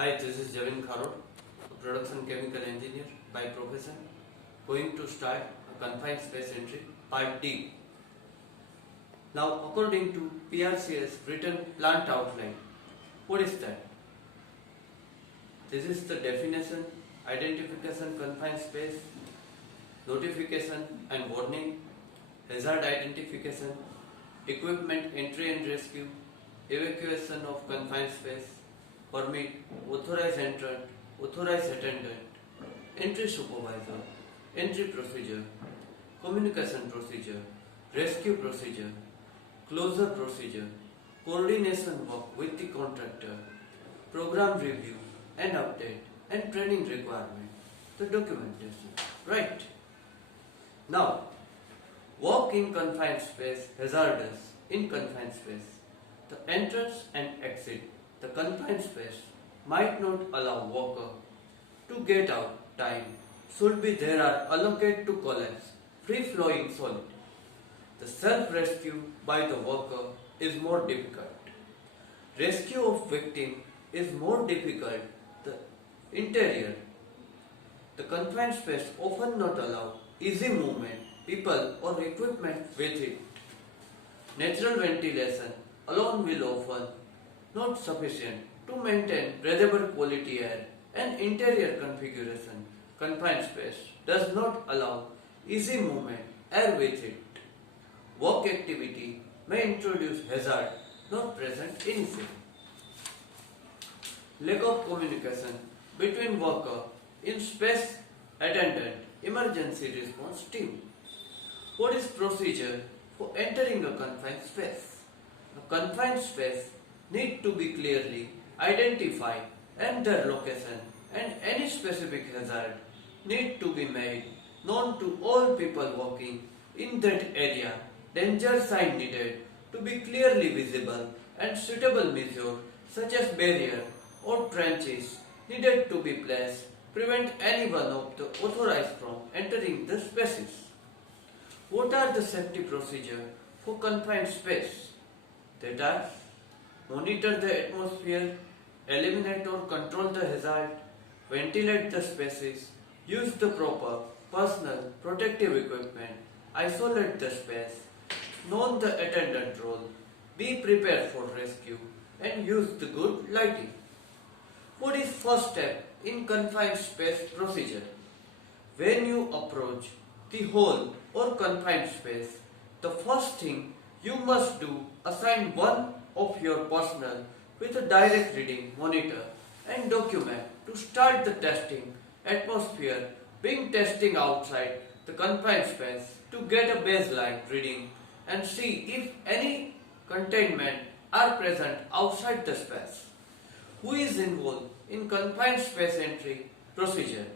Hi, this is Javin Kharod, a production chemical engineer by profession, going to start a confined space entry, part D. Now, according to PRCS written plant outline, what is that? This is the definition, identification, confined space, notification and warning, hazard identification, equipment entry and rescue, evacuation of confined space, permit, authorized entrant, authorized attendant, entry supervisor, entry procedure, communication procedure, rescue procedure, closure procedure, coordination work with the contractor, program review and update, and training requirement, the documentation. Right. Now, work in confined space, hazardous in confined space. The entrance and exit the confined space might not allow worker to get out time should be there are allocated to collapse free flowing solid. The self-rescue by the worker is more difficult. Rescue of victim is more difficult. The interior. The confined space often not allow easy movement, people or equipment with it. Natural ventilation alone will often not sufficient to maintain breathable quality air and interior configuration. Confined space does not allow easy movement air with it. Work activity may introduce hazard not present initially. Lack of communication between worker in space attendant emergency response team. What is procedure for entering a confined space? A confined space need to be clearly identified and their location and any specific hazard need to be made known to all people working in that area. Danger sign needed to be clearly visible and suitable measures such as barrier or trenches needed to be placed prevent anyone of the authorized from entering the spaces. What are the safety procedures for confined space? That are monitor the atmosphere, eliminate or control the hazard, ventilate the spaces, use the proper personal protective equipment, isolate the space, know the attendant role, be prepared for rescue and use the good lighting. What is first step in confined space procedure? When you approach the hole or confined space, the first thing you must do assign one of your personnel with a direct reading monitor and document to start the testing atmosphere being testing outside the confined space to get a baseline reading and see if any containment are present outside the space. Who is involved in confined space entry procedure?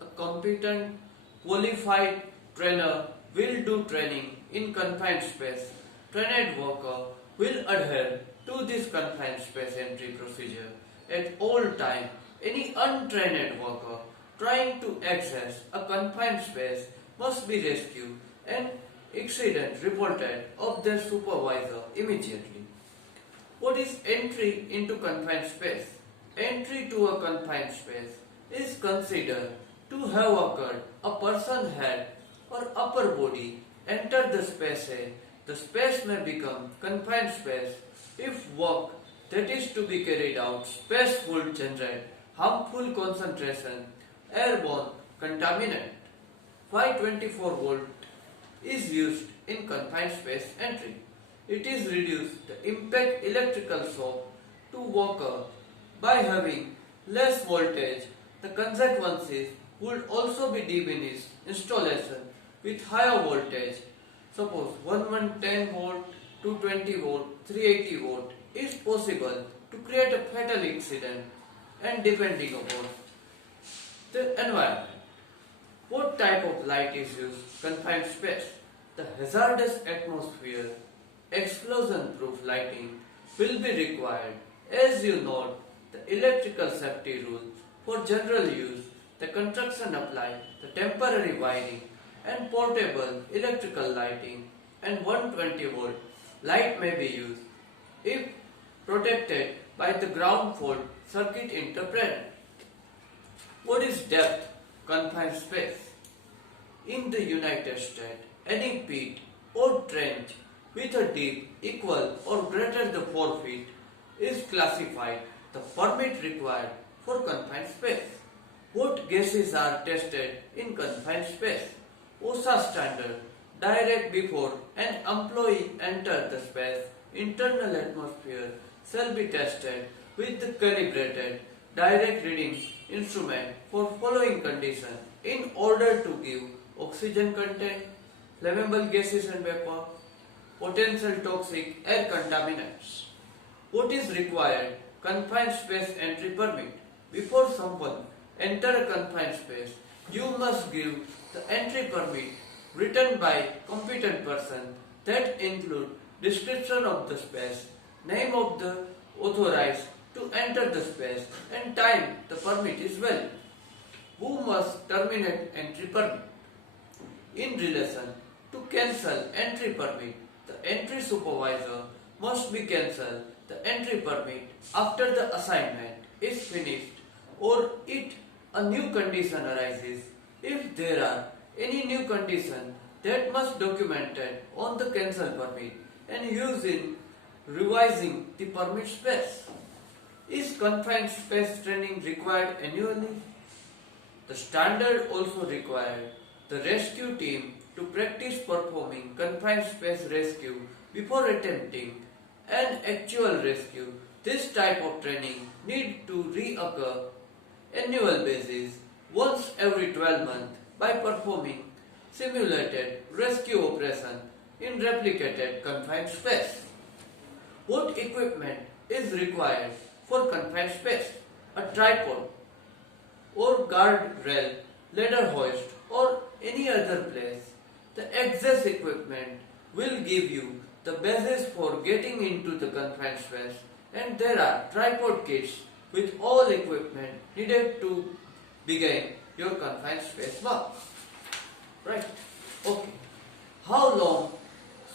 A competent, qualified trainer will do training in confined space. Trained worker will adhere to this confined space entry procedure at all times. Any untrained worker trying to access a confined space must be rescued and accident reported of their supervisor immediately. What is entry into confined space? Entry to a confined space is considered to have occurred a person head or upper body enter the space A. The space may become confined space if work that is to be carried out space would generate harmful concentration airborne contaminant. 524 volt is used in confined space entry. It is reduce the impact electrical shock to worker by having less voltage. The consequences would also be diminished installation with higher voltage. Suppose 1110 volt, 220 volt, 380 volt is possible to create a fatal accident and depending upon the environment. What type of light is used? Confined space. The hazardous atmosphere explosion proof lighting will be required. As you note, the electrical safety rules for general use, the construction apply the temporary wiring and portable electrical lighting and 120 volt light may be used if protected by the ground fault circuit interpreter. What is depth? Confined space. In the United States, any pit or trench with a depth equal or greater than 4 feet is classified the permit required for confined space. What gases are tested in confined space? OSHA standard: direct before an employee enters the space, internal atmosphere shall be tested with the calibrated direct reading instrument for following conditions in order to give oxygen content, flammable gases and vapor, potential toxic air contaminants. What is required? Confined space entry permit. Before someone enter a confined space, you must give the entry permit written by competent person that include description of the space, name of the authorized to enter the space and time the permit is valid. Who must terminate entry permit? In relation to cancel entry permit, the entry supervisor must be cancel the entry permit after the assignment is finished or a new condition arises. If there are any new condition that must documented on the cancel permit and used in revising the permit space. Is confined space training required annually? The standard also required the rescue team to practice performing confined space rescue before attempting an actual rescue. This type of training need to reoccur annual basis once every 12 months by performing simulated rescue operation in replicated confined space. What equipment is required for confined space? A tripod or guard rail, ladder hoist or any other place. The access equipment will give you the basis for getting into the confined space, and there are tripod kits with all equipment needed to begin your confined space work. Right? Okay. How long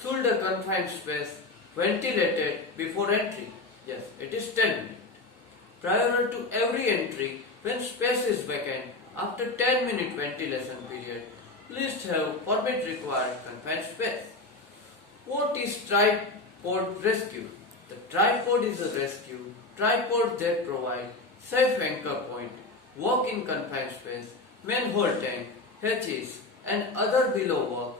should a confined space ventilated before entry? Yes, it is 10 minutes. Prior to every entry, when space is vacant, after 10-minute ventilation period, please have permit required confined space. What is tripod rescue? The tripod is a rescue tripod that provides safe anchor point, work in confined space, manhole tank, hatches, and other below work.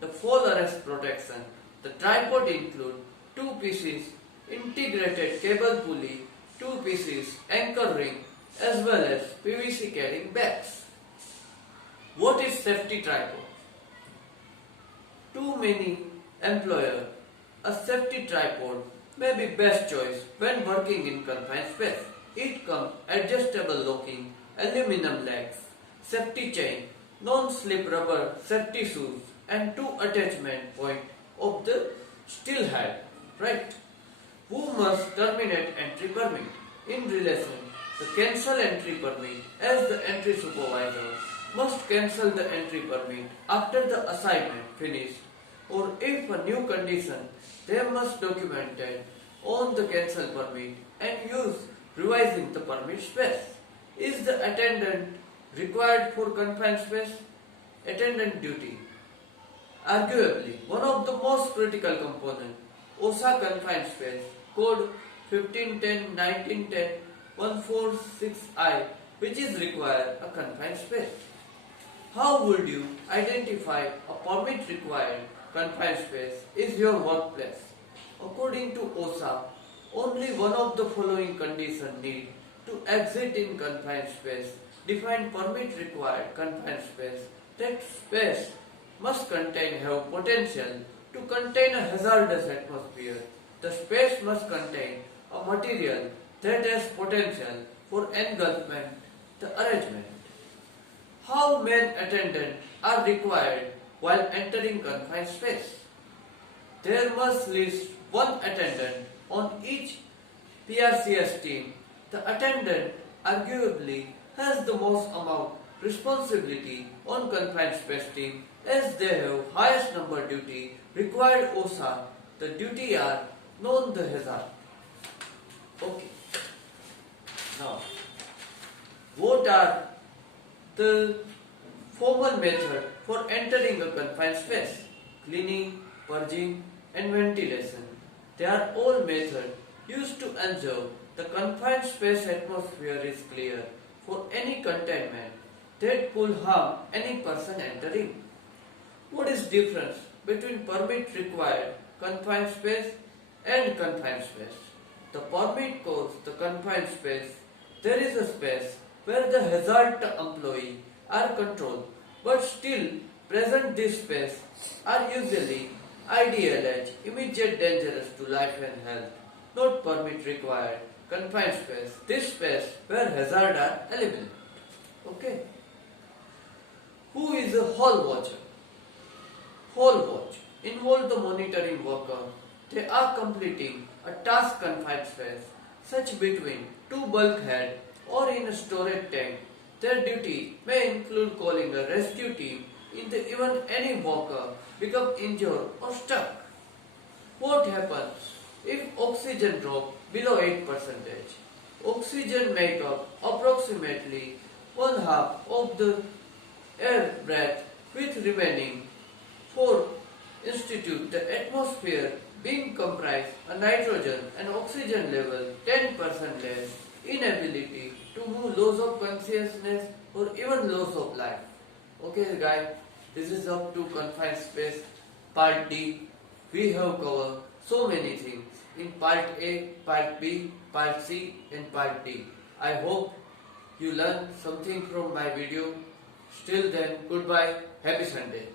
The fall arrest protection. The tripod include 2 pieces integrated cable pulley, 2 pieces anchor ring, as well as PVC carrying bags. What is safety tripod? Too many employer, a safety tripod may be best choice when working in confined space. It comes adjustable locking, aluminum legs, safety chain, non-slip rubber safety shoes, and 2 attachment point of the steel head. Right? Who must terminate entry permit? In relation, the cancel entry permit as the entry supervisor must cancel the entry permit after the assignment finished, or if a new condition they must document it on the cancel permit and use revising the permit space. Is the attendant required for confined space? Attendant duty. Arguably, one of the most critical components, OSHA confined space, code 1510-1910 146I, which is required a confined space. How would you identify a permit required confined space is your workplace? According to OSHA, only one of the following conditions need to exist in confined space. Define permit required confined space. That space must have potential to contain a hazardous atmosphere. The space must contain a material that has potential for engulfment, the arrangement. How many attendants are required while entering confined space? There must list 1 attendant on each PRCS team. The attendant arguably has the most amount responsibility on confined space team as they have highest number duty required OSHA. The duty are known the hazard. Okay. What are the formal methods for entering a confined space? Cleaning, purging, and ventilation. They are all methods used to ensure the confined space atmosphere is clear for any contaminant that could harm any person entering. What is difference between permit required confined space and confined space? The permit calls the confined space. There is a space where the hazard employee are controlled, but still present this space are usually ideal as immediate dangerous to life and health. Not permit required confined space. This space where hazard are eliminated. Okay. Who is a hall watcher? Hall watch involve the monitoring worker. They are completing a task confined space, such between two bulkhead or in a storage tank. Their duty may include calling a rescue team in the event any worker become injured or stuck. What happens if oxygen drop below 8%? Oxygen make up approximately one half of the air breath with remaining 4 institute the atmosphere being comprised a nitrogen and oxygen level 10% less, inability to move, loss of consciousness or even loss of life. Okay guys, this is up to confined space part D. We have covered so many things in part A, part B, part C and part D. I hope you learned something from my video. Still then, goodbye, happy Sunday.